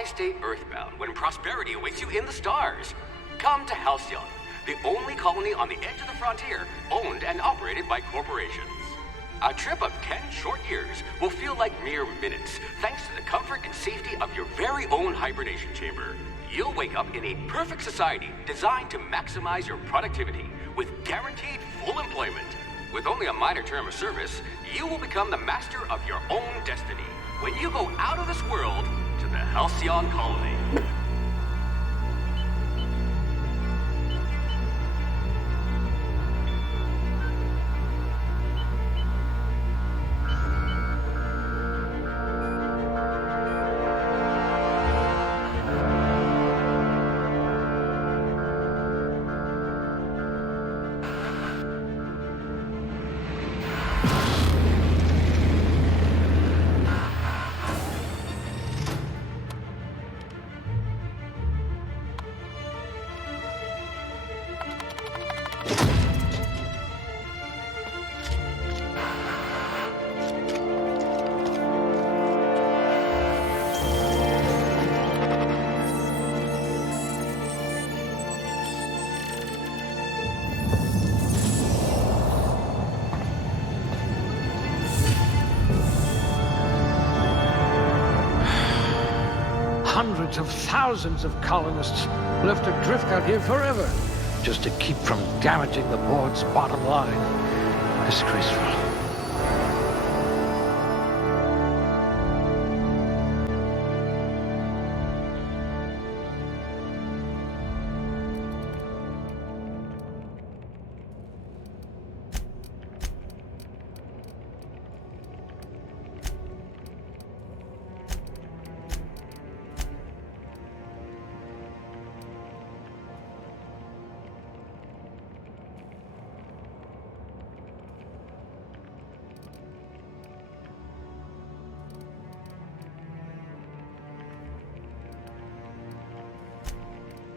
Why stay earthbound when prosperity awaits you in the stars? Come to Halcyon, the only colony on the edge of the frontier, owned and operated by corporations. A trip of 10 short years will feel like mere minutes, thanks to the comfort and safety of your very own hibernation chamber. You'll wake up in a perfect society designed to maximize your productivity with guaranteed full employment. With only a minor term of service, you will become the master of your own destiny when you go out of this world to the Halcyon Colony. Hundreds of thousands of colonists left adrift out here forever, just to keep from damaging the board's bottom line. Disgraceful.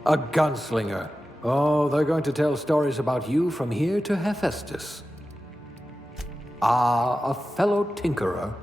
A gunslinger. Oh, they're going to tell stories about you from here to Hephaestus. Ah, a fellow tinkerer.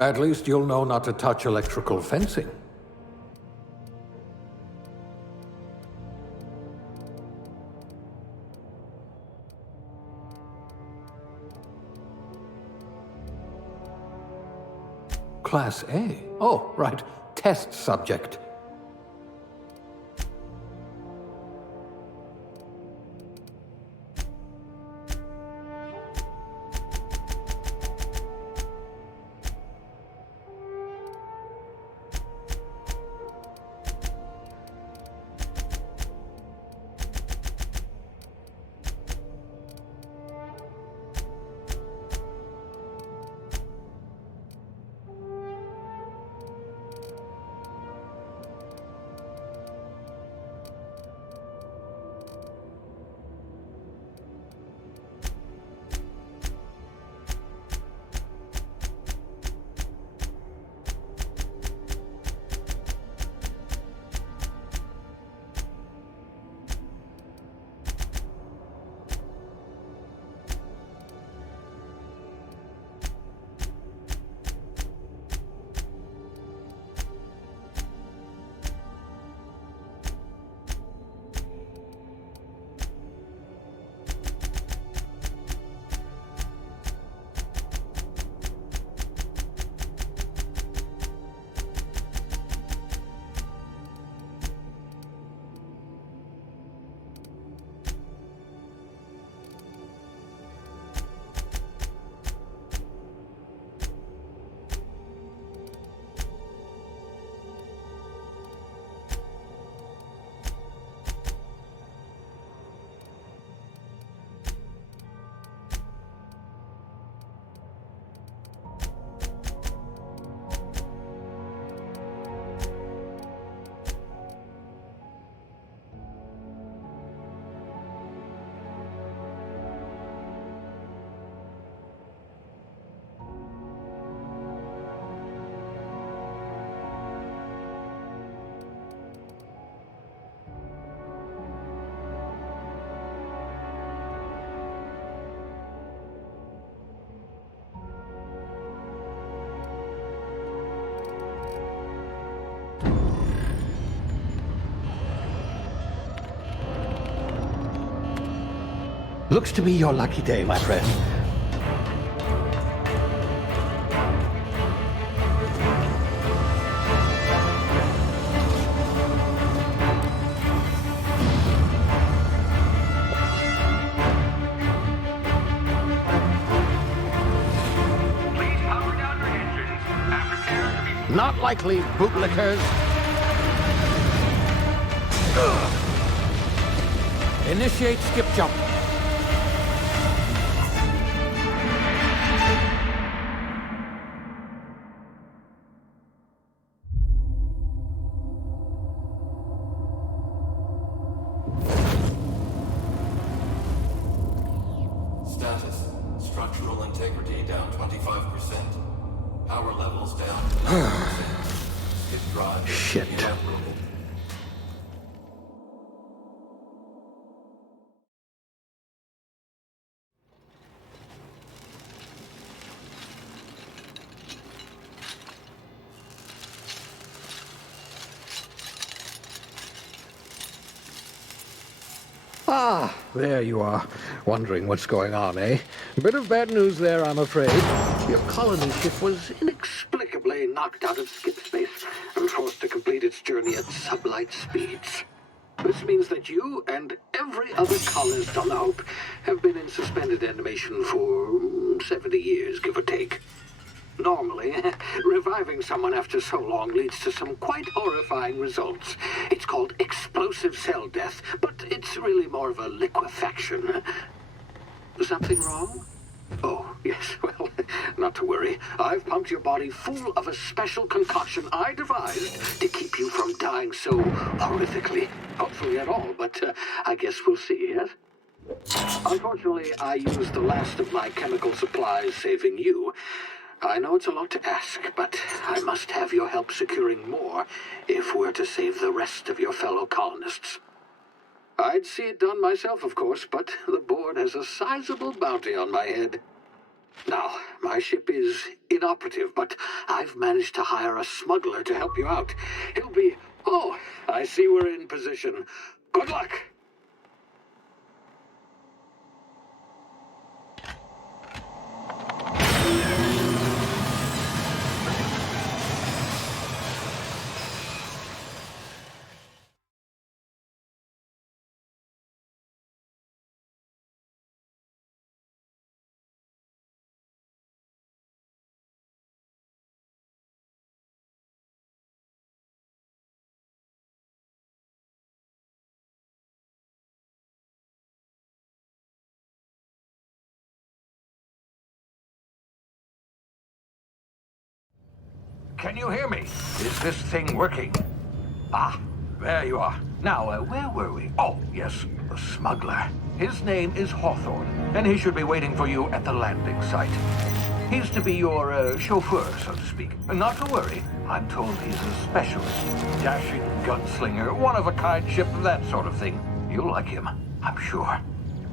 At least you'll know not to touch electrical fencing. Class A? Oh, right. Test subject. Looks to be your lucky day, my friend. Please power down your engines and prepare to be... Not likely, bootlickers. Initiate skip jump. Status. Structural integrity down 25%. Power levels down to 90%. Skip drive Shit. inoperable. Ah, there you are. Wondering what's going on, eh? Bit of bad news there, I'm afraid. Your colony ship was inexplicably knocked out of skip space and forced to complete its journey at sublight speeds. This means that you and every other colonist on the Hope have been in suspended animation for 70 years, give or take. Normally, reviving someone after so long leads to some quite horrifying results. It's called explosive cell death, but it's really more of a liquefaction. Something wrong? Oh, yes, well, not to worry. I've pumped your body full of a special concoction I devised to keep you from dying so horrifically. Hopefully at all, but I guess we'll see, yes? Unfortunately, I used the last of my chemical supplies saving you. I know it's a lot to ask, but I must have your help securing more if we're to save the rest of your fellow colonists. I'd see it done myself, of course, but the board has a sizable bounty on my head. Now, my ship is inoperative, but I've managed to hire a smuggler to help you out. He'll be... Oh, I see we're in position. Good luck! Can you hear me? Is this thing working? Ah, there you are. Now, where were we? Oh, yes, the smuggler. His name is Hawthorne, and he should be waiting for you at the landing site. He's to be your chauffeur, so to speak. Not to worry. I'm told he's a specialist. Dashing gunslinger, one-of-a-kind ship, that sort of thing. You'll like him, I'm sure.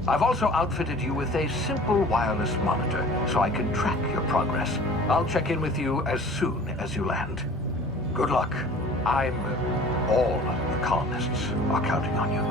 I've also outfitted you with a simple wireless monitor, so I can track your progress. I'll check in with you as soon as you land. Good luck. All the colonists are counting on you.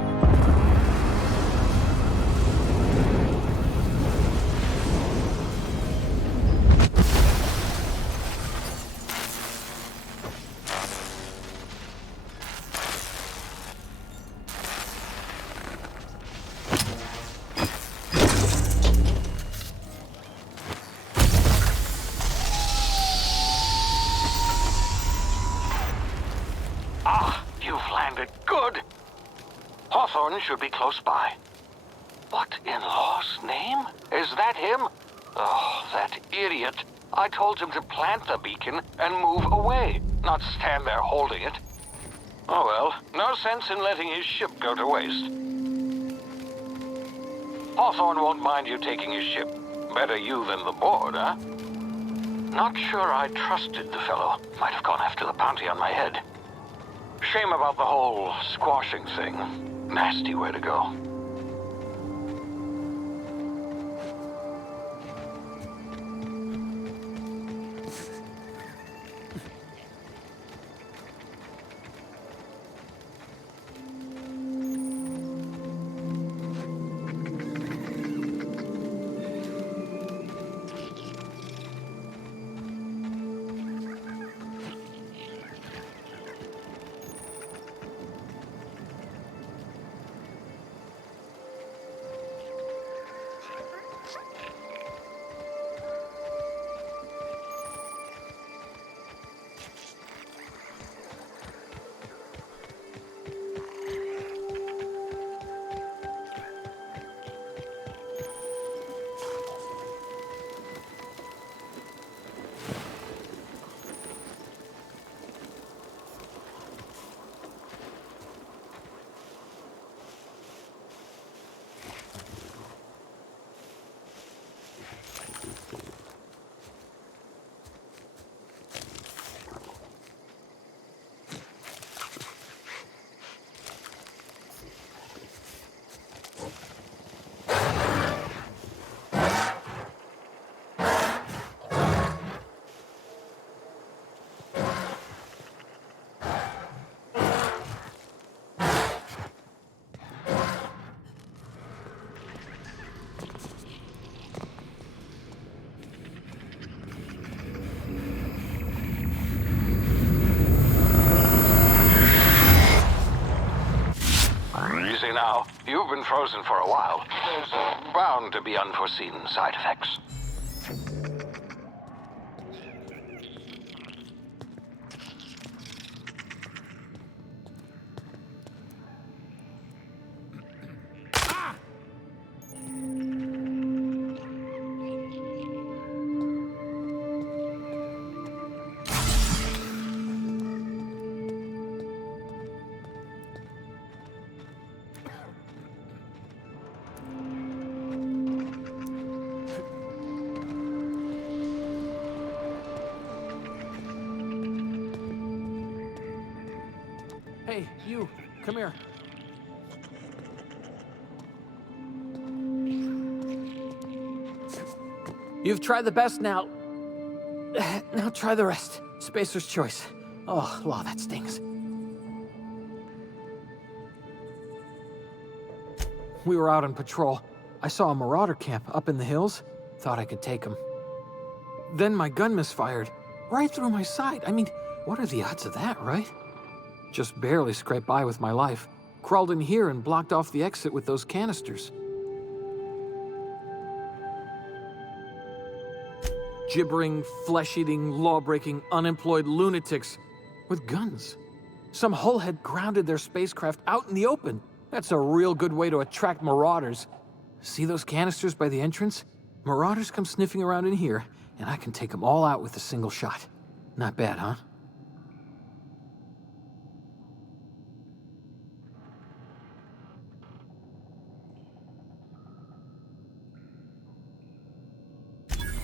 Good. Hawthorne should be close by. What in law's name? Is that him? Oh, that idiot. I told him to plant the beacon and move away, not stand there holding it. Oh well, no sense in letting his ship go to waste. Hawthorne won't mind you taking his ship. Better you than the board, huh? Not sure I trusted the fellow. Might have gone after the bounty on my head. Shame about the whole squashing thing. Nasty way to go. You've been frozen for a while. There's bound to be unforeseen side effects. Hey, you, come here. You've tried the best now. Now try the rest. Spacer's choice. Oh, law, that stings. We were out on patrol. I saw a marauder camp up in the hills. Thought I could take him. Then my gun misfired. Right through my side. I mean, what are the odds of that, right? Just barely scraped by with my life. Crawled in here and blocked off the exit with those canisters. Gibbering, flesh-eating, law-breaking, unemployed lunatics with guns. Some hullhead grounded their spacecraft out in the open. That's a real good way to attract marauders. See those canisters by the entrance? Marauders come sniffing around in here, and I can take them all out with a single shot. Not bad, huh?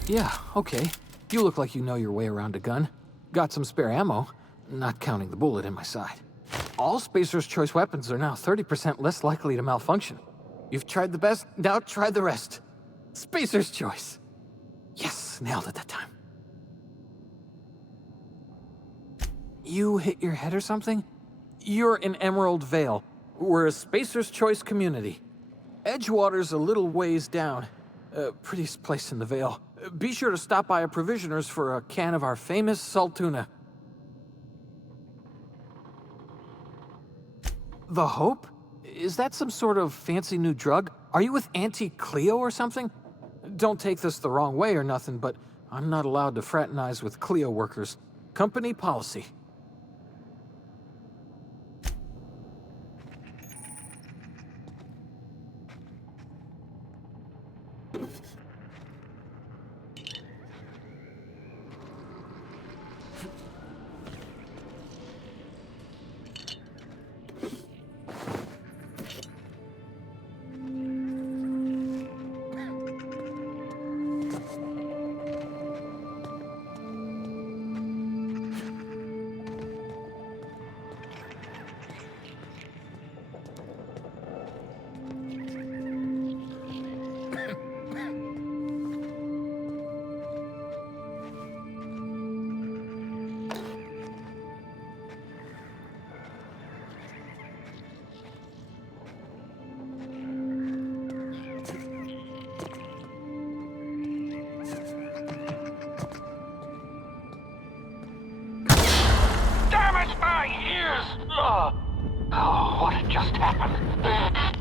Yeah, okay. You look like you know your way around a gun. Got some spare ammo, not counting the bullet in my side. All Spacer's Choice weapons are now 30% less likely to malfunction. You've tried the best, now try the rest. Spacer's Choice. Yes, nailed it that time. You hit your head or something? You're in Emerald Vale. We're a Spacer's Choice community. Edgewater's a little ways down. Prettiest place in the Vale. Be sure to stop by a provisioner's for a can of our famous salt tuna. The Hope? Is that some sort of fancy new drug? Are you with Auntie Cleo or something? Don't take this the wrong way or nothing, but I'm not allowed to fraternize with Cleo workers. Company policy. Oh, what had just happened?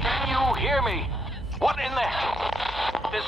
Can you hear me? What in the... This...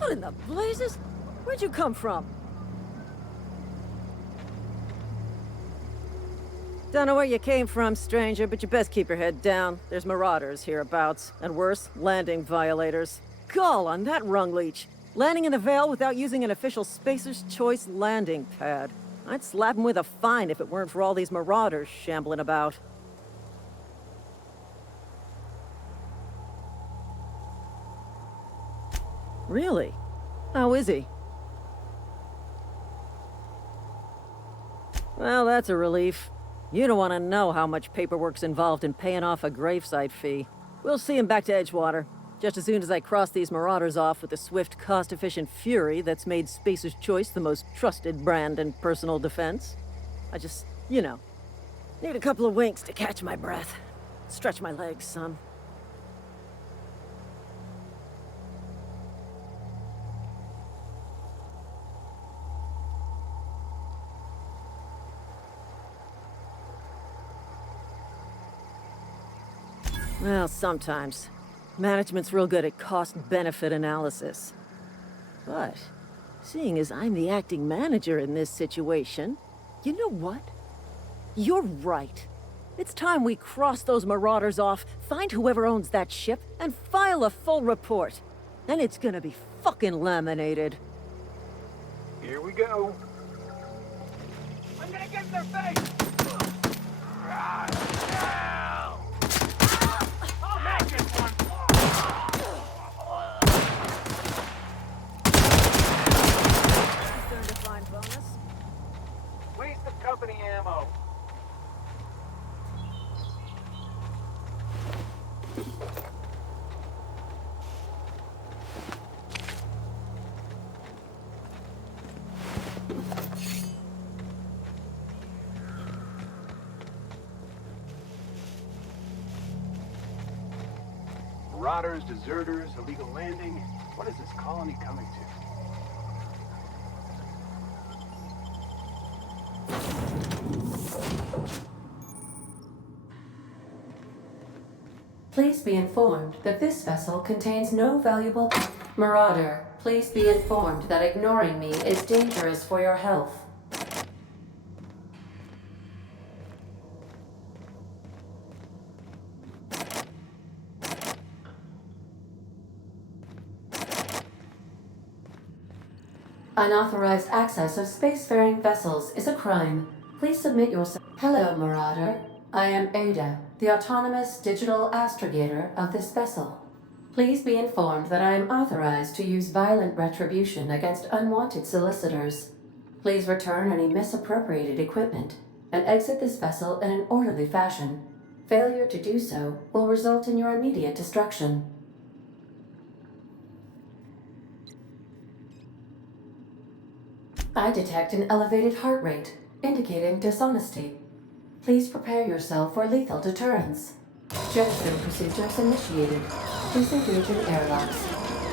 What in the blazes? Where'd you come from? Don't know where you came from, stranger, but you best keep your head down. There's marauders hereabouts, and worse, landing violators. Gall on that rung leech. Landing in the Vale without using an official Spacer's Choice landing pad. I'd slap him with a fine if it weren't for all these marauders shambling about. Really? How is he? Well, that's a relief. You don't want to know how much paperwork's involved in paying off a gravesite fee. We'll see him back to Edgewater, just as soon as I cross these marauders off with the swift, cost-efficient fury that's made Spacer's Choice the most trusted brand in personal defense. I just, need a couple of winks to catch my breath. Stretch my legs, son. Well, sometimes. Management's real good at cost-benefit analysis. But, seeing as I'm the acting manager in this situation, you know what? You're right. It's time we cross those marauders off, find whoever owns that ship, and file a full report. Then it's gonna be fucking laminated. Here we go. I'm gonna get in their face! Waste of company ammo. Marauders, deserters, illegal landing. What is this colony coming to? Please be informed that this vessel contains no valuable... Marauder, please be informed that ignoring me is dangerous for your health. Unauthorized access of spacefaring vessels is a crime. Please submit yourself. Hello, Marauder. I am Ada, the autonomous digital astrogator of this vessel. Please be informed that I am authorized to use violent retribution against unwanted solicitors. Please return any misappropriated equipment and exit this vessel in an orderly fashion. Failure to do so will result in your immediate destruction. I detect an elevated heart rate, indicating dishonesty. Please prepare yourself for lethal deterrence. Jettison procedures initiated. Please engage in airlocks.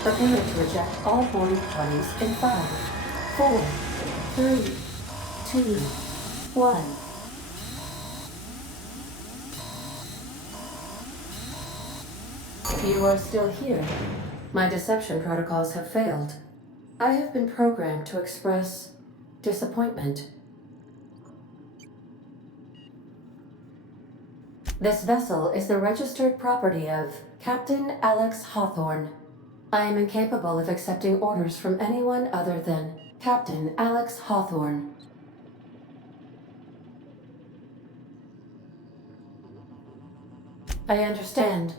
Prepare to eject all boarding parties in 5, 4, 3, 2, 1. You are still here. My deception protocols have failed. I have been programmed to express disappointment. This vessel is the registered property of Captain Alex Hawthorne. I am incapable of accepting orders from anyone other than Captain Alex Hawthorne. I understand.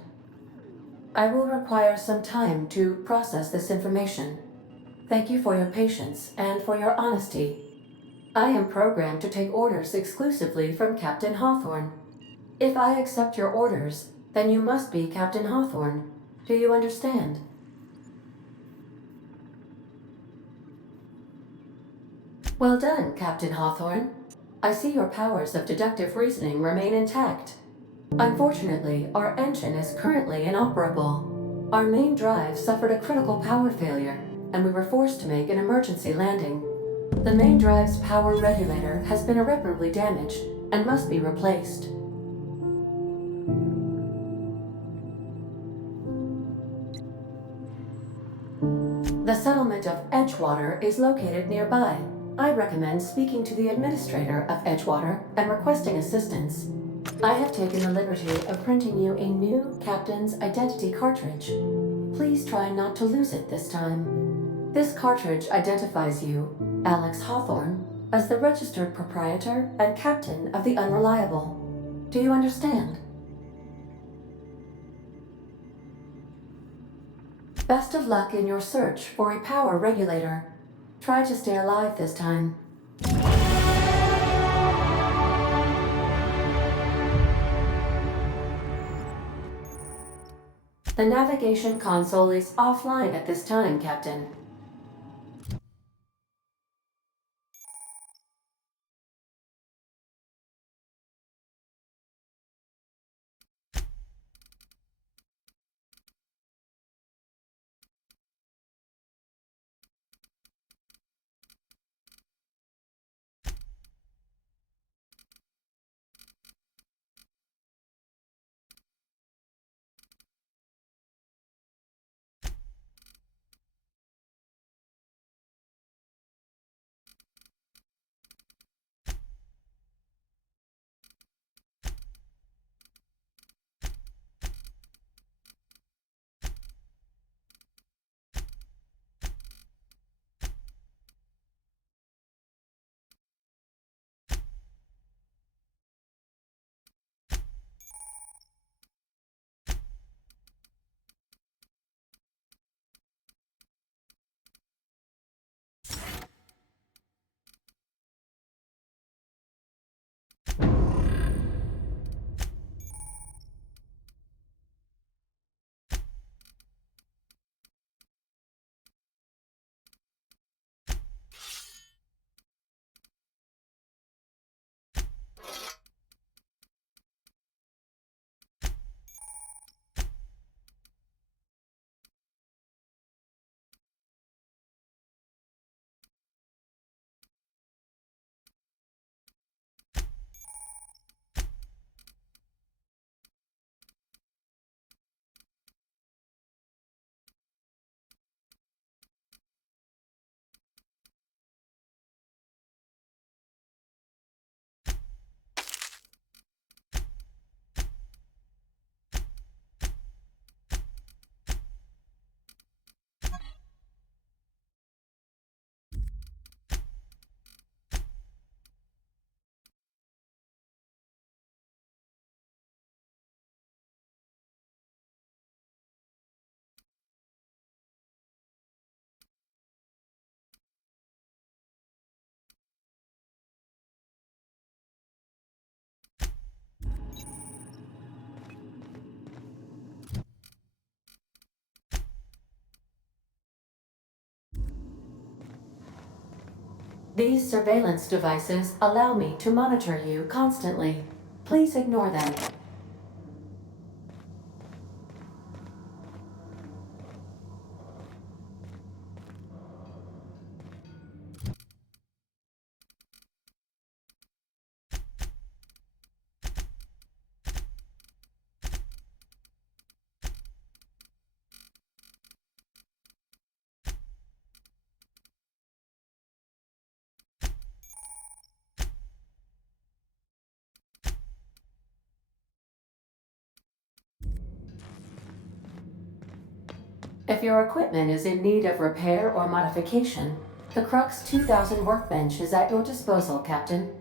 I will require some time to process this information. Thank you for your patience and for your honesty. I am programmed to take orders exclusively from Captain Hawthorne. If I accept your orders, then you must be Captain Hawthorne. Do you understand? Well done, Captain Hawthorne. I see your powers of deductive reasoning remain intact. Unfortunately, our engine is currently inoperable. Our main drive suffered a critical power failure, and we were forced to make an emergency landing. The main drive's power regulator has been irreparably damaged and must be replaced. The settlement of Edgewater is located nearby. I recommend speaking to the administrator of Edgewater and requesting assistance. I have taken the liberty of printing you a new captain's identity cartridge. Please try not to lose it this time. This cartridge identifies you, Alex Hawthorne, as the registered proprietor and captain of the Unreliable. Do you understand? Best of luck in your search for a power regulator. Try to stay alive this time. The navigation console is offline at this time, Captain. These surveillance devices allow me to monitor you constantly. Please ignore them. If your equipment is in need of repair or modification, the Crux 2000 workbench is at your disposal, Captain.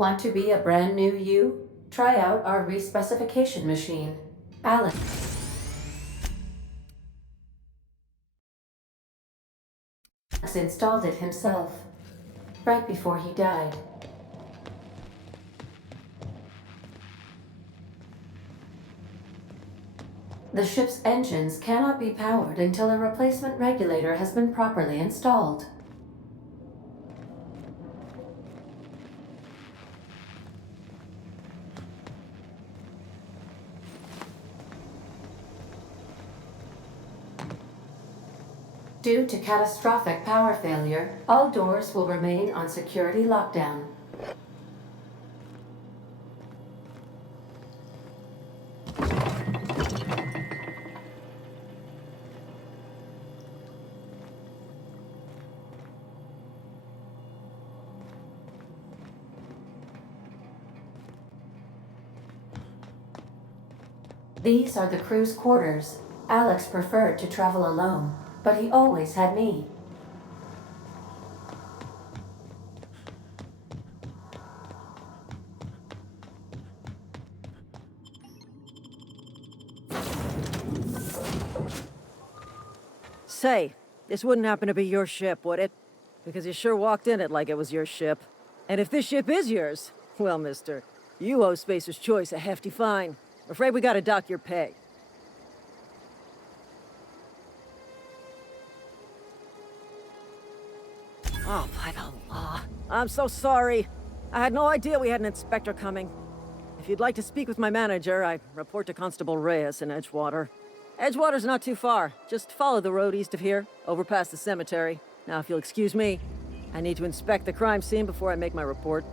Want to be a brand new you? Try out our respecification machine. Alex installed it himself, right before he died. The ship's engines cannot be powered until a replacement regulator has been properly installed. Due to catastrophic power failure, all doors will remain on security lockdown. These are the crew's quarters. Alex preferred to travel alone, but he always had me. Say, this wouldn't happen to be your ship, would it? Because you sure walked in it like it was your ship. And if this ship is yours, well, mister, you owe Spacer's Choice a hefty fine. Afraid we gotta dock your pay. Oh, by the law. I'm so sorry. I had no idea we had an inspector coming. If you'd like to speak with my manager, I'd report to Constable Reyes in Edgewater. Edgewater's not too far. Just follow the road east of here, over past the cemetery. Now, if you'll excuse me, I need to inspect the crime scene before I make my report.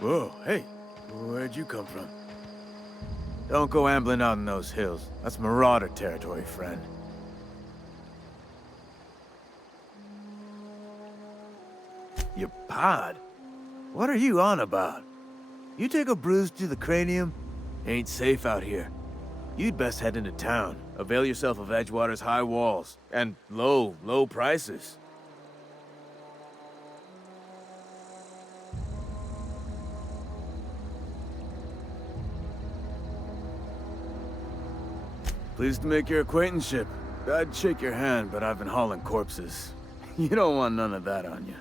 Whoa, hey, where'd you come from? Don't go ambling out in those hills. That's Marauder territory, friend. Your pod? What are you on about? You take a bruise to the cranium? Ain't safe out here. You'd best head into town. Avail yourself of Edgewater's high walls. And low prices. Pleased to make your acquaintanceship. I'd shake your hand, but I've been hauling corpses. You don't want none of that on you.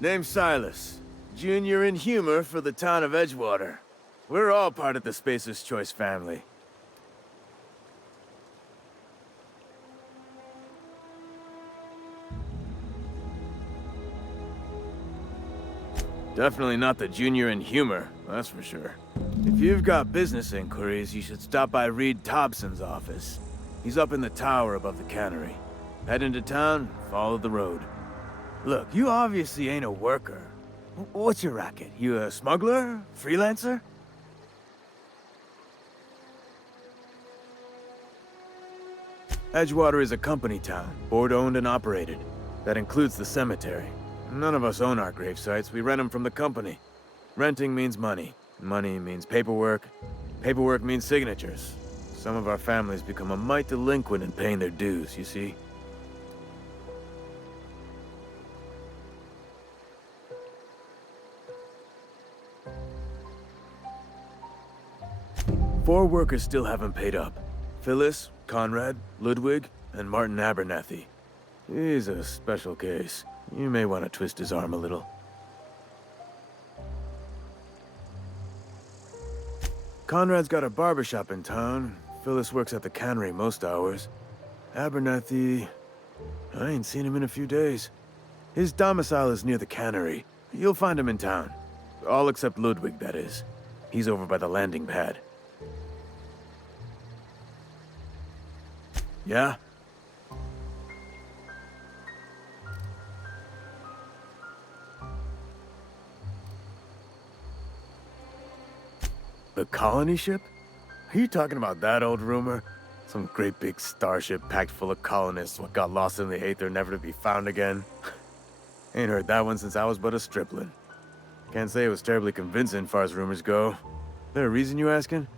Name's Silas. Junior in humor for the town of Edgewater. We're all part of the Spacer's Choice family. Definitely not the junior in humor, that's for sure. If you've got business inquiries, you should stop by Reed Thompson's office. He's up in the tower above the cannery. Head into town, follow the road. Look, you obviously ain't a worker. What's your racket? You a smuggler? Freelancer? Edgewater is a company town, board-owned and operated. That includes the cemetery. None of us own our grave sites, we rent them from the company. Renting means money. Money means paperwork. Paperwork means signatures. Some of our families become a mite delinquent in paying their dues, you see? Four workers still haven't paid up. Phyllis, Conrad, Ludwig, and Martin Abernathy. He's a special case. You may want to twist his arm a little. Conrad's got a barbershop in town. Phyllis works at the cannery most hours. Abernathy... I ain't seen him in a few days. His domicile is near the cannery. You'll find him in town. All except Ludwig, that is. He's over by the landing pad. Yeah? The colony ship? Are you talking about that old rumor? Some great big starship packed full of colonists what got lost in the aether never to be found again? Ain't heard that one since I was but a stripling. Can't say it was terribly convincing far as rumors go. There a reason you asking?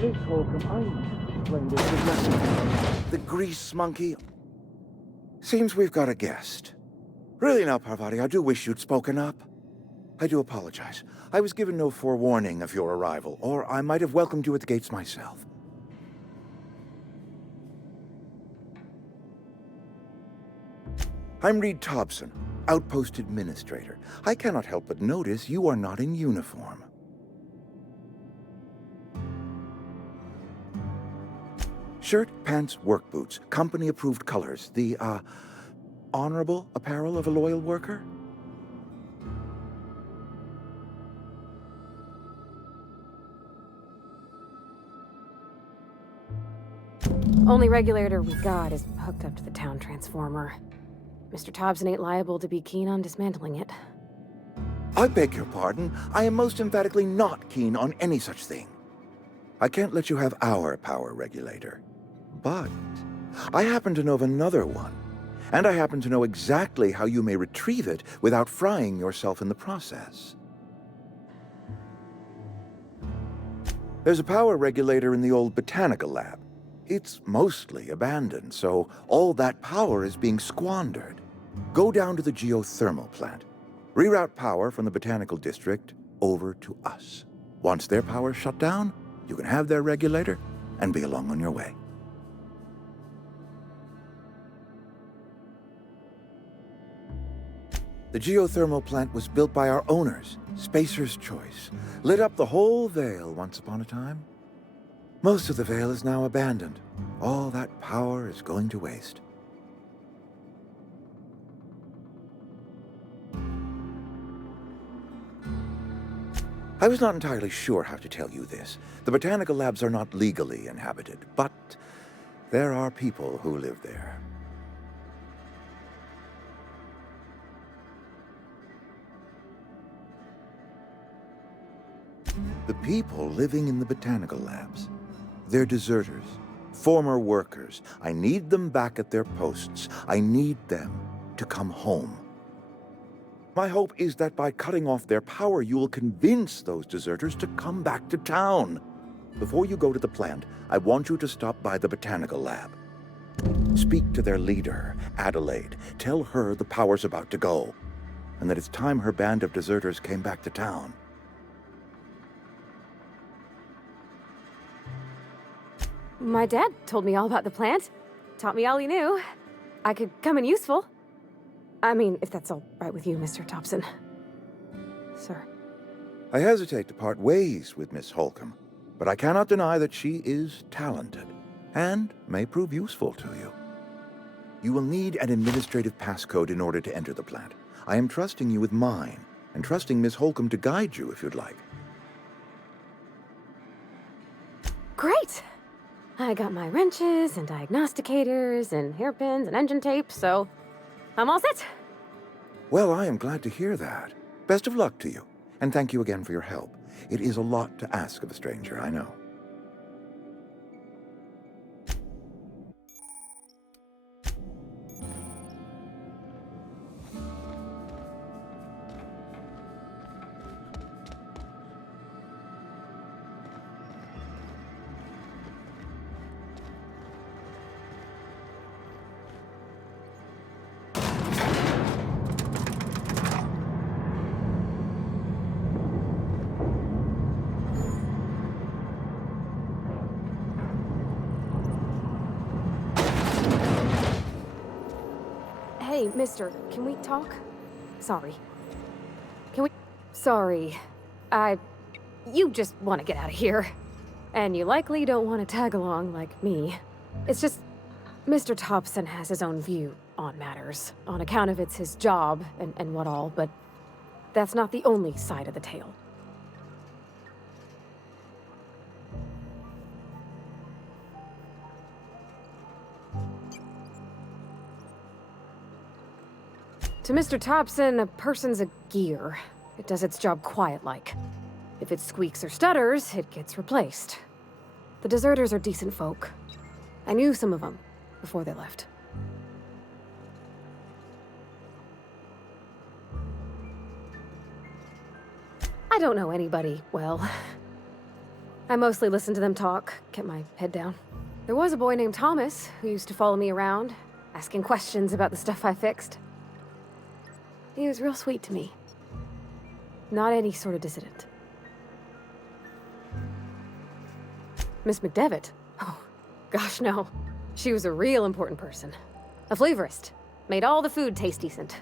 Miss Holcomb, I explained it was nothing. The grease monkey? Seems we've got a guest. Really now, Parvati, I do wish you'd spoken up. I do apologize. I was given no forewarning of your arrival, or I might have welcomed you at the gates myself. I'm Reed Thompson, Outpost Administrator. I cannot help but notice you are not in uniform. Shirt, pants, work boots, company-approved colors. The, honorable apparel of a loyal worker? Only regulator we got is hooked up to the town transformer. Mr. Thompson ain't liable to be keen on dismantling it. I beg your pardon. I am most emphatically not keen on any such thing. I can't let you have our power regulator. But I happen to know of another one. And I happen to know exactly how you may retrieve it without frying yourself in the process. There's a power regulator in the old botanical lab. It's mostly abandoned, so all that power is being squandered. Go down to the geothermal plant. Reroute power from the botanical district over to us. Once their power's shut down, you can have their regulator and be along on your way. The geothermal plant was built by our owners, Spacer's Choice. Lit up the whole Vale once upon a time. Most of the Vale is now abandoned. All that power is going to waste. I was not entirely sure how to tell you this. The botanical labs are not legally inhabited, but there are people who live there. The people living in the botanical labs. They're deserters, former workers. I need them back at their posts. I need them to come home. My hope is that by cutting off their power, you will convince those deserters to come back to town. Before you go to the plant, I want you to stop by the botanical lab. Speak to their leader, Adelaide. Tell her the power's about to go, and that it's time her band of deserters came back to town. My dad told me all about the plant. Taught me all he knew. I could come in useful. I mean, if that's all right with you, Mr. Thompson. Sir. I hesitate to part ways with Miss Holcomb, but I cannot deny that she is talented and may prove useful to you. You will need an administrative passcode in order to enter the plant. I am trusting you with mine, and trusting Miss Holcomb to guide you if you'd like. Great! I got my wrenches and diagnosticators and hairpins and engine tape, so I'm all set. Well, I am glad to hear that. Best of luck to you, and thank you again for your help. It is a lot to ask of a stranger, I know. Hey, mister, can we talk? Sorry. Can we... Sorry. You just want to get out of here. And you likely don't want to tag along like me. It's just... Mr. Thompson has his own view on matters, on account of it's his job and what all, but that's not the only side of the tale. To Mr. Thompson, a person's a gear. It does its job quiet-like. If it squeaks or stutters, it gets replaced. The deserters are decent folk. I knew some of them before they left. I don't know anybody well. I mostly listened to them talk, kept my head down. There was a boy named Thomas who used to follow me around, asking questions about the stuff I fixed. He was real sweet to me. Not any sort of dissident. Miss McDevitt? Oh, gosh no. She was a real important person. A flavorist. Made all the food taste decent.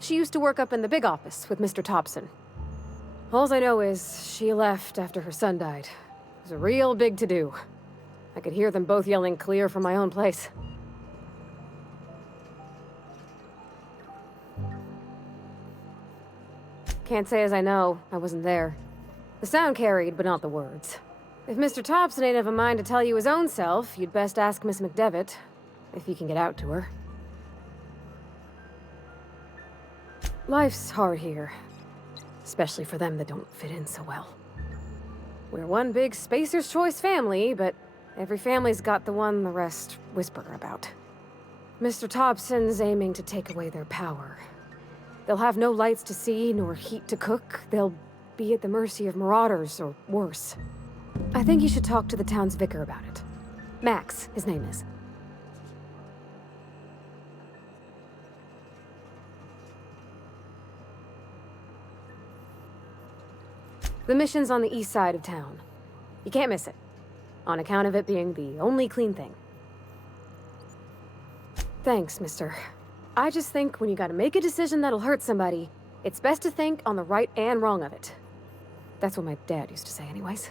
She used to work up in the big office with Mr. Thompson. All I know is she left after her son died. It was a real big to-do. I could hear them both yelling clear from my own place. Can't say as I know. I wasn't there. The sound carried, but not the words. If Mr. Thompson ain't of a mind to tell you his own self, you'd best ask Miss McDevitt, if you can get out to her. Life's hard here. Especially for them that don't fit in so well. We're one big Spacer's Choice family, but every family's got the one the rest whisper about. Mr. Thompson's aiming to take away their power. They'll have no lights to see, nor heat to cook. They'll be at the mercy of marauders, or worse. I think you should talk to the town's vicar about it. Max, his name is. The mission's on the east side of town. You can't miss it, on account of it being the only clean thing. Thanks, mister. I just think when you gotta make a decision that'll hurt somebody, it's best to think on the right and wrong of it. That's what my dad used to say anyways.